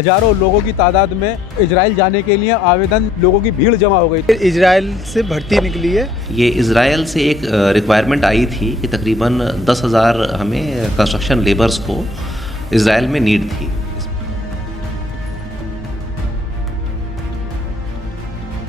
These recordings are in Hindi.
हजारों लोगों की तादाद में इजराइल जाने के लिए आवेदन, लोगों की भीड़ जमा हो गई। इजराइल से भर्ती निकली है। ये इजराइल से एक रिक्वायरमेंट आई थी कि तकरीबन 10,000 हमें कंस्ट्रक्शन लेबर्स को इजराइल में नीड थी।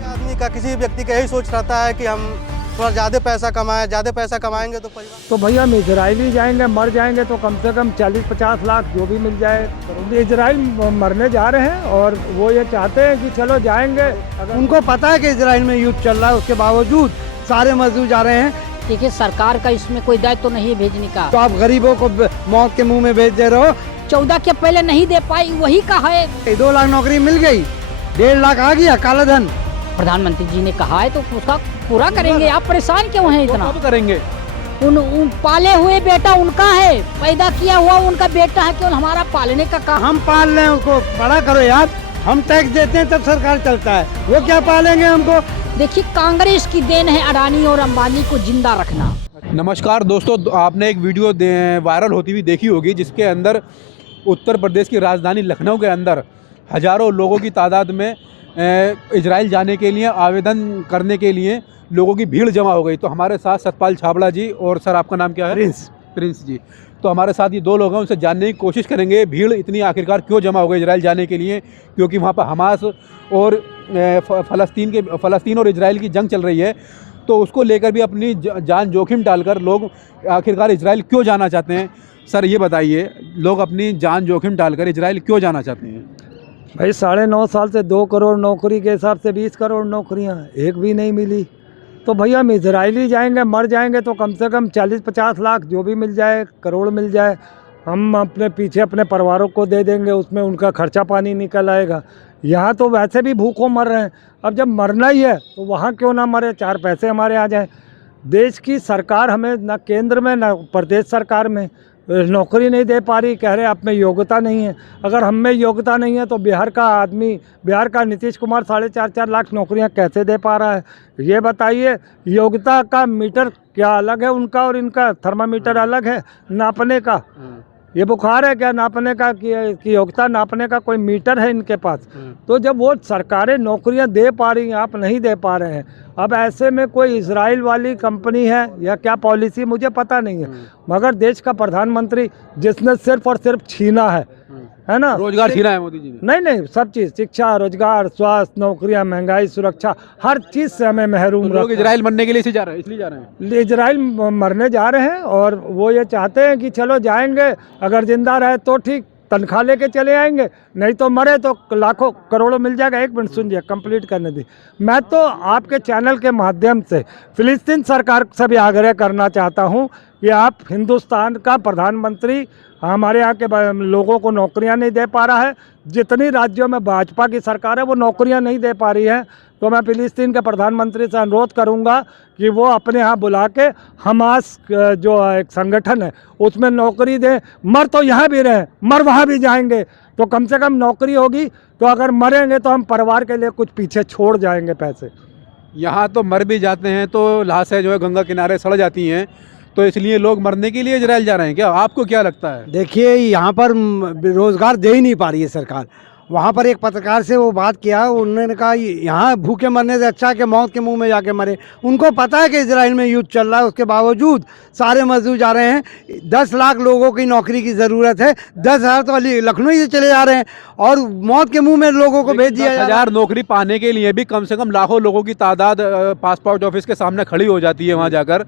आदमी का, किसी व्यक्ति का यही सोच रहता है कि हम थोड़ा ज़्यादा पैसा कमाएं, ज़्यादा पैसा कमाएंगे तो परिवार। तो भैया हम इजराइल ही जाएंगे, मर जाएंगे तो कम से कम 40-50 लाख जो भी मिल जाए। इजराइल मरने जा रहे हैं और वो ये चाहते हैं कि चलो जाएंगे। अगर उनको पता है कि इजराइल में युद्ध चल रहा है, उसके बावजूद सारे मजदूर जा रहे हैं। देखिए, सरकार का इसमें कोई दायित्व तो नहीं है भेजने का। तो आप गरीबों को मौत के मुंह में भेज दे रहे हो। 14 के पहले नहीं दे पाई, वही का है। 2 लाख नौकरी मिल गई, 1.5 लाख आ गया काला धन। प्रधानमंत्री जी ने कहा है तो उसका पूरा करेंगे। आप परेशान क्यों हैं इतना? कब करेंगे? उन पाले हुए बेटा उनका है, पैदा किया हुआ उनका बेटा है, केवल हमारा पालने का काम। हम पाल रहे हैं, उसको बड़ा करो यार। हम टैक्स देते हैं तब सरकार चलता है, वो क्या पालेंगे हमको? देखिए, कांग्रेस की देन है अडानी और अंबानी को जिंदा रखना। नमस्कार दोस्तों, आपने एक वीडियो वायरल होती हुई देखी होगी जिसके अंदर उत्तर प्रदेश की राजधानी लखनऊ के अंदर हजारों लोगों की तादाद में इजराइल जाने के लिए आवेदन करने के लिए लोगों की भीड़ जमा हो गई। तो हमारे साथ सतपाल छाबड़ा जी और सर, आपका नाम क्या है? प्रिंस जी। तो हमारे साथ ये 2 लोग हैं, उनसे जानने की कोशिश करेंगे भीड़ इतनी आखिरकार क्यों जमा हो गई इजराइल जाने के लिए, क्योंकि वहाँ पर हमास और फ़लस्तीन और इजराइल की जंग चल रही है। तो उसको लेकर भी अपनी जान जोखिम डालकर लोग आखिरकार इजराइल क्यों जाना चाहते हैं। सर ये बताइए, लोग अपनी जान जोखिम डालकर इजराइल क्यों जाना चाहते हैं? भाई 9.5 साल से 2 करोड़ नौकरी के हिसाब से 20 करोड़ नौकरियां एक भी नहीं मिली। तो भैया हम इजराइल ही जाएंगे, मर जाएंगे तो कम से कम 40-50 लाख जो भी मिल जाए, करोड़ मिल जाए, हम अपने पीछे अपने परिवारों को दे देंगे, उसमें उनका खर्चा पानी निकल आएगा। यहाँ तो वैसे भी भूखों मर रहे हैं, अब जब मरना ही है तो वहाँ क्यों ना मरे, 4 पैसे हमारे आ जाएँ। देश की सरकार हमें ना केंद्र में ना प्रदेश सरकार में नौकरी नहीं दे पा रही, कह रहे आप में योग्यता नहीं है। अगर हम में योग्यता नहीं है तो बिहार का नीतीश कुमार 4.5 लाख नौकरियां कैसे दे पा रहा है? ये बताइए, योग्यता का मीटर क्या अलग है उनका और इनका? थर्मामीटर अलग है नापने का। ये बुखार है क्या नापने का कि योग्यता नापने का कोई मीटर है इनके पास? तो जब वो सरकारें नौकरियां दे पा रही हैं, आप नहीं दे पा रहे हैं, अब ऐसे में कोई इजराइल वाली कंपनी है या क्या पॉलिसी मुझे पता नहीं है, मगर देश का प्रधानमंत्री जिसने सिर्फ और सिर्फ छीना है ना, रोजगार छीना है मोदी जी ने। नहीं, सब चीज़, शिक्षा, रोजगार, स्वास्थ्य, नौकरियां, महंगाई, सुरक्षा, हर चीज़ से हमें महरूम तो लोग इजराइल मरने के लिए इसलिए जा रहे हैं। इजराइल मरने जा रहे हैं और वो ये चाहते हैं कि चलो जाएंगे, अगर जिंदा रहे तो ठीक, तनख्वाह लेके चले आएंगे, नहीं तो मरे तो लाखों करोड़ों मिल जाएगा। 1 मिनट सुनिए, कंप्लीट करने दी। मैं तो आपके चैनल के माध्यम से फिलिस्तीन सरकार से भी आग्रह करना चाहता हूं कि आप, हिंदुस्तान का प्रधानमंत्री हमारे यहाँ के लोगों को नौकरियां नहीं दे पा रहा है, जितनी राज्यों में भाजपा की सरकार है वो नौकरियां नहीं दे पा रही है, तो मैं फिलिस्तीन के प्रधानमंत्री से अनुरोध करूंगा कि वो अपने यहाँ बुला के हमास जो एक संगठन है उसमें नौकरी दें। मर तो यहाँ भी रहे, मर वहाँ भी जाएंगे, तो कम से कम नौकरी होगी, तो अगर मरेंगे तो हम परिवार के लिए कुछ पीछे छोड़ जाएंगे पैसे। यहाँ तो मर भी जाते हैं तो लाशें जो है गंगा किनारे सड़ जाती हैं, तो इसलिए लोग मरने के लिए इजराइल जा रहे हैं क्या? आपको क्या लगता है? देखिए, यहाँ पर रोजगार दे ही नहीं पा रही है सरकार। वहाँ पर एक पत्रकार से वो बात किया, उन्होंने कहा यहाँ भूखे मरने से अच्छा कि मौत के मुंह में जाके मरे। उनको पता है कि इजराइल में युद्ध चल रहा है, उसके बावजूद सारे मजदूर जा रहे हैं। 10 लाख लोगों की नौकरी की ज़रूरत है, 10,000 तो लखनऊ ही से चले जा रहे हैं और मौत के मुंह में लोगों को भेज दिया। 10,000 नौकरी पाने के लिए भी कम से कम लाखों लोगों की तादाद पासपोर्ट ऑफिस के सामने खड़ी हो जाती है वहाँ जाकर।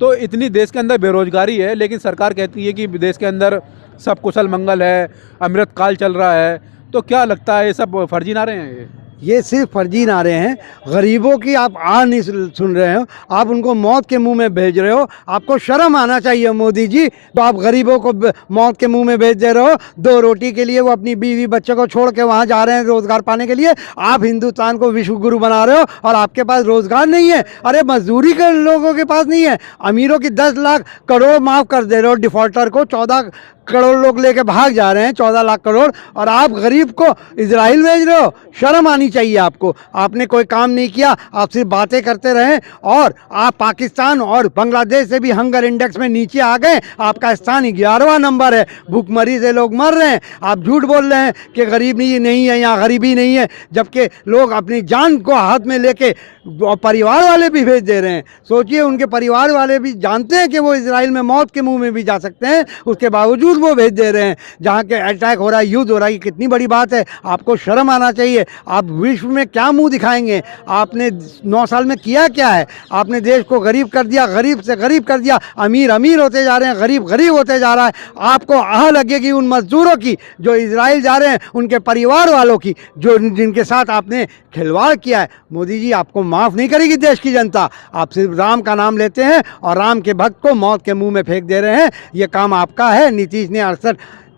तो इतनी देश के अंदर बेरोजगारी है, लेकिन सरकार कहती है कि देश के अंदर सब कुशल मंगल है, अमृतकाल चल रहा है। तो क्या लगता है, ये सब फर्जी नारे हैं? ये सिर्फ फर्जी नारे हैं। गरीबों की आप नहीं सुन रहे हो, आप उनको मौत के मुंह में भेज रहे हो। आपको शर्म आना चाहिए मोदी जी। तो आप गरीबों को मौत के मुंह में भेज दे रहे हो, 2 रोटी के लिए वो अपनी बीवी बच्चों को छोड़ के वहाँ जा रहे हैं रोजगार पाने के लिए। आप हिंदुस्तान को विश्व गुरु बना रहे हो और आपके पास रोजगार नहीं है। अरे मजदूरी के लोगों के पास नहीं है। अमीरों की 10 लाख करोड़ माफ़ कर दे रहे हो डिफॉल्टर को, 14 करोड़ लोग लेके भाग जा रहे हैं, 14 लाख करोड़, और आप गरीब को इजराइल भेज रहे हो। शर्म आनी चाहिए आपको। आपने कोई काम नहीं किया, आप सिर्फ बातें करते रहे, और आप पाकिस्तान और बांग्लादेश से भी हंगर इंडेक्स में नीचे आ गए। आपका स्थान 11वां नंबर है। भूखमरी से लोग मर रहे हैं, आप झूठ बोल रहे हैं कि गरीब नहीं है, यहाँ गरीबी नहीं है, जबकि लोग अपनी जान को हाथ में लेके और परिवार वाले भी भेज दे रहे हैं। सोचिए, उनके परिवार वाले भी जानते हैं कि वो इजराइल में मौत के मुंह में भी जा सकते हैं, उसके बावजूद वो भेज दे रहे हैं। जहाँ के अटैक हो रहा है, युद्ध हो रहा है, ये कितनी बड़ी बात है। आपको शर्म आना चाहिए। आप विश्व में क्या मुंह दिखाएंगे? आपने 9 साल में किया क्या है? आपने देश को गरीब कर दिया, गरीब से गरीब कर दिया, अमीर अमीर होते जा रहे हैं, गरीब गरीब होते जा रहा है। आपको आह लगेगी उन मजदूरों की जो इजराइल जा रहे हैं, उनके परिवार वालों की जो जिनके साथ आपने खिलवाड़ किया है। मोदी जी, आपको माफ़ नहीं करेगी देश की जनता। आप सिर्फ राम का नाम लेते हैं और राम के भक्त को मौत के मुंह में फेंक दे रहे हैं। ये काम आपका है। नीतीश ने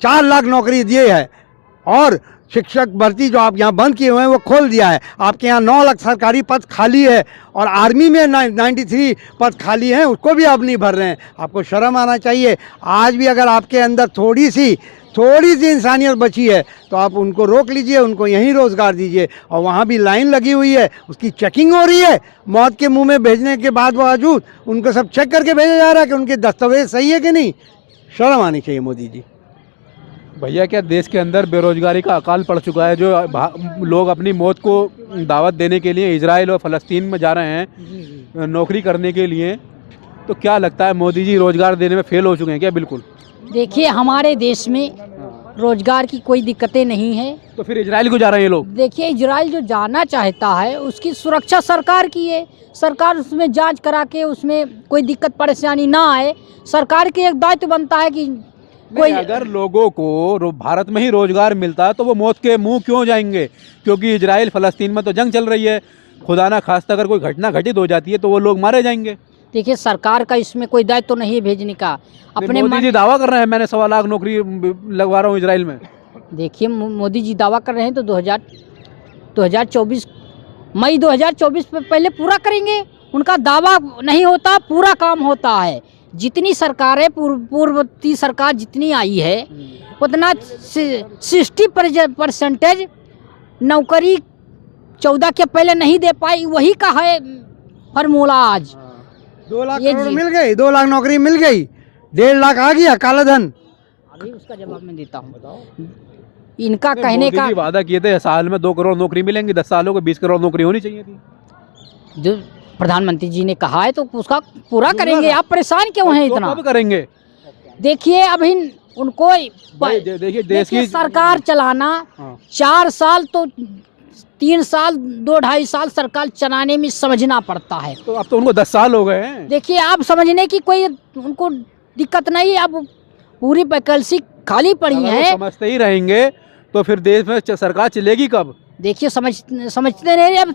4 लाख नौकरी दिए है, और शिक्षक भर्ती जो आप यहाँ बंद किए हुए हैं वो खोल दिया है। आपके यहाँ 9 लाख सरकारी पद खाली है, और आर्मी में 93 पद खाली हैं, उसको भी आप नहीं भर रहे हैं। आपको शर्म आना चाहिए। आज भी अगर आपके अंदर थोड़ी सी इंसानियत बची है तो आप उनको रोक लीजिए, उनको यहीं रोज़गार दीजिए। और वहाँ भी लाइन लगी हुई है, उसकी चेकिंग हो रही है। मौत के मुंह में भेजने के बाद बावजूद उनको सब चेक करके भेजा जा रहा है कि उनके दस्तावेज सही है कि नहीं। शर्म आनी चाहिए मोदी जी। भैया, क्या देश के अंदर बेरोजगारी का अकाल पड़ चुका है? जो लोग अपनी मौत को दावत देने के लिए इजराइल और फ़लस्तीन में जा रहे हैं नौकरी करने के लिए, तो क्या लगता है मोदी जी रोज़गार देने में फेल हो चुके हैं क्या? बिल्कुल। देखिए, हमारे देश में रोजगार की कोई दिक्कतें नहीं है। तो फिर इजराइल को जा रहे हैं ये लोग? देखिए, इजराइल जो जाना चाहता है उसकी सुरक्षा सरकार की है। सरकार उसमें जांच करा के उसमें कोई दिक्कत परेशानी ना आए। सरकार के एक दायित्व बनता है कि कोई अगर लोगों को भारत में ही रोजगार मिलता है तो वो मौत के मुंह क्यों जाएंगे? क्योंकि इजराइल फ़लस्तीन में तो जंग चल रही है। खुदा ना खास्ता अगर कोई घटना घटित हो जाती है तो वो लोग मारे जाएंगे। देखिए, सरकार का इसमें कोई दायित्व तो नहीं है भेजने का। अपने मोदी जी दावा कर रहे हैं मैंने 1.25 लाख नौकरी लगवा रहा हूँ इजराइल में। देखिए, मोदी जी दावा कर रहे हैं तो 2024 मई 2024 पे पहले पूरा करेंगे। उनका दावा नहीं होता, पूरा काम होता है। जितनी सरकारें पूर्ववर्ती सरकार जितनी आई है उतना 60% नौकरी 14 के पहले नहीं दे पाई। वही का है फार्मूला। आज 2 लाख करोड़ मिल गई, 2 लाख नौकरी मिल गई, 1.5 लाख आ गया काला धन। अभी उसका जवाब मैं देता हूँ। इनका कहने का वादा किए थे साल में 2 करोड़ नौकरी मिलेंगी, 10 सालों को 20 करोड़ नौकरी होनी चाहिए थी। जो प्रधानमंत्री जी ने कहा है तो उसका पूरा करेंगे। आप परेशान क्यों हैं इतना? कब करेंगे? देखिए, अभी उनको देखिए देश की सरकार चलाना 4 साल तो 3 साल 2-2.5 साल सरकार चलाने में समझना पड़ता है। तो अब तो उनको 10 साल हो गए हैं। देखिए, आप समझने की कोई उनको दिक्कत नहीं। अब पूरी वैकेंसी खाली पड़ी है। समझते ही रहेंगे तो फिर देश में सरकार चलेगी कब? देखिए, समझते नहीं। अब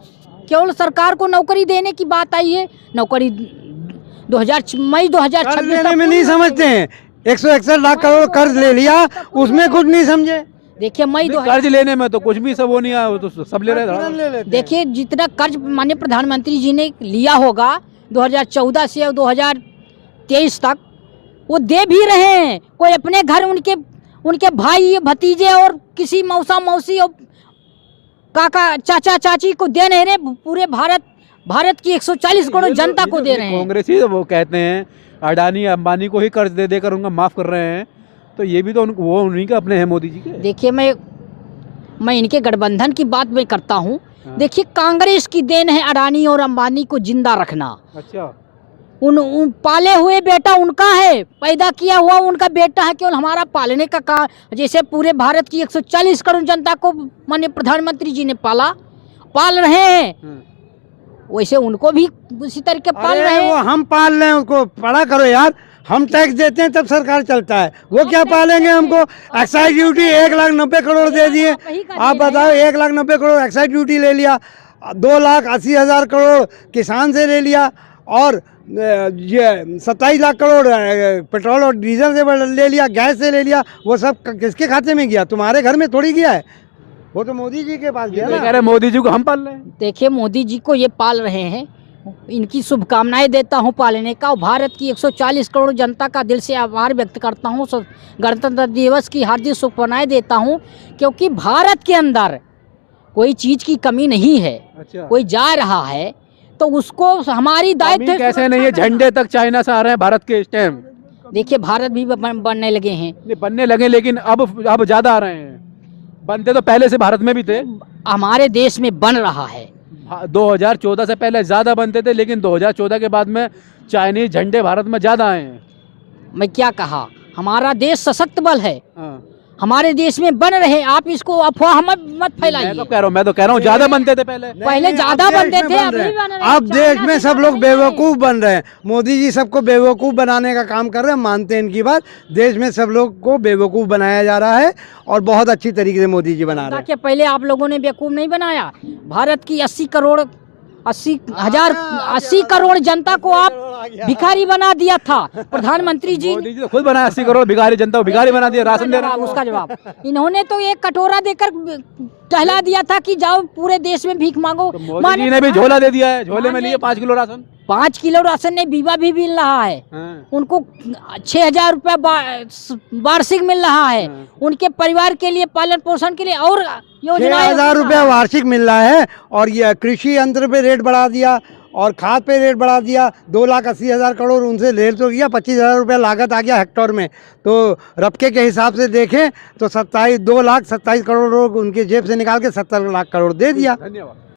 केवल सरकार को नौकरी देने की बात आई है। नौकरी मई 2026 लेने में नहीं समझते हैं। 161 लाख करोड़ कर्ज ले लिया, उसमें कुछ नहीं समझे। देखिए, कर्ज लेने में तो कुछ भी सब वो नहीं आया, तो सब ले रहे। देखिए, जितना कर्ज माननीय प्रधानमंत्री जी ने लिया होगा 2014 से 2023 तक, वो दे भी रहे हैं। कोई अपने घर उनके भाई भतीजे और किसी मौसा मौसी और काका चाचा चाची को दे नहीं रहे। पूरे भारत की 140 करोड़ जनता को दे रहे हैं। कांग्रेसी वो कहते हैं अडानी अंबानी को ही कर्ज दे देकर उनका माफ़ कर रहे हैं, तो ये भी तो वो उन्हीं के अपने हैं मोदी जी के। देखिए, मैं इनके गठबंधन की बात मैं करता हूँ। देखिए, कांग्रेस की देन है अडानी और अंबानी को जिंदा रखना। अच्छा, उन पाले हुए बेटा उनका है, पैदा किया हुआ उनका बेटा है। केवल हमारा पालने का काम, जैसे पूरे भारत की 140 करोड़ जनता को माननीय प्रधानमंत्री जी ने पाल रहे हैं, वैसे उनको भी उसी तरीके पाल रहे हैं। वो हम पाल रहे हैं, उसको पढ़ा करो यार। हम टैक्स देते हैं तब सरकार चलता है, वो क्या पालेंगे हमको? एक्साइज ड्यूटी 1,90,000 करोड़ दे दिए। आप बताओ, 1,90,000 करोड़ एक्साइज ड्यूटी ले लिया, 2,80,000 करोड़ किसान से ले लिया, और ये 27 लाख करोड़ पेट्रोल और डीजल से ले लिया, गैस से ले लिया। वो सब किसके खाते में गया? तुम्हारे घर में थोड़ी गया है, वो तो मोदी जी के पास गया ना। कह रहे मोदी जी को हम पाल रहे हैं। देखिए, मोदी जी को ये पाल रहे हैं। इनकी शुभकामनाएं देता हूं पालने का, और भारत की 140 करोड़ जनता का दिल से आभार व्यक्त करता हूं। गणतंत्र दिवस की हार्दिक शुभकामनाएं देता हूं, क्योंकि भारत के अंदर कोई चीज़ की कमी नहीं है। अच्छा, कोई जा रहा है तो उसको हमारी दायित्व कमी कैसे नहीं है? झंडे तक चाइना से आ रहे हैं भारत के इस टाइम। देखिए, भारत भी बनने लगे हैं। नहीं, बनने लगे, लेकिन अब ज़्यादा आ रहे हैं। बनते तो पहले से भारत में भी थे। हमारे देश में बन रहा है। 2014 से पहले ज़्यादा बनते थे, लेकिन 2014 के बाद में चाइनीज झंडे भारत में ज़्यादा आए हैं। मैं क्या कहा, हमारा देश सशक्त बल है, हाँ। हमारे देश में बन रहे। आप इसको अफवाह मत फैलाइए। मैं तो कह रहा हूँ ज़्यादा बनते थे पहले। पहले ज्यादा बनते थे, अभी बन रहे हैं। अब देश में सब लोग बेवकूफ़ बन रहे हैं। मोदी जी सबको बेवकूफ़ बनाने का काम कर रहे हैं, मानते हैं इनकी बात। देश में सब लोग को बेवकूफ़ बनाया जा रहा है और बहुत अच्छी तरीके से मोदी जी बना रहे हैं। कि पहले आप लोगों ने बेवकूफ़ नहीं बनाया। भारत की 80 करोड़ जनता को आप भिखारी बना दिया था। प्रधानमंत्री जी मोदी जी तो खुद बनाया 80 करोड़ भिखारी जनता को भिखारी बना दिया, राशन दे रहा है। उसका जवाब इन्होंने तो एक कटोरा देकर कहला दिया था कि जाओ पूरे देश में भीख मांगो। तो मोदी जी ने भी झोला दे दिया है, झोले में लिए 5 किलो राशन। 5 किलो राशन ने बीवा भी मिल रहा है। हाँ। उनको 6,000 रुपया वार्षिक मिल रहा है। हाँ। उनके परिवार के लिए, पालन पोषण के लिए और योजनाएं। 6,000 रुपया वार्षिक मिल रहा है। और ये कृषि यंत्र पे रेट बढ़ा दिया और खाद पे रेट बढ़ा दिया। 2,80,000 करोड़ उनसे ले तो किया, 25,000 रुपया लागत आ गया हेक्टेयर में। तो रबके के हिसाब से देखें तो 2,27,000 करोड़ उनके जेब से निकाल के 70 लाख करोड़ दे दिया। धन्यवाद।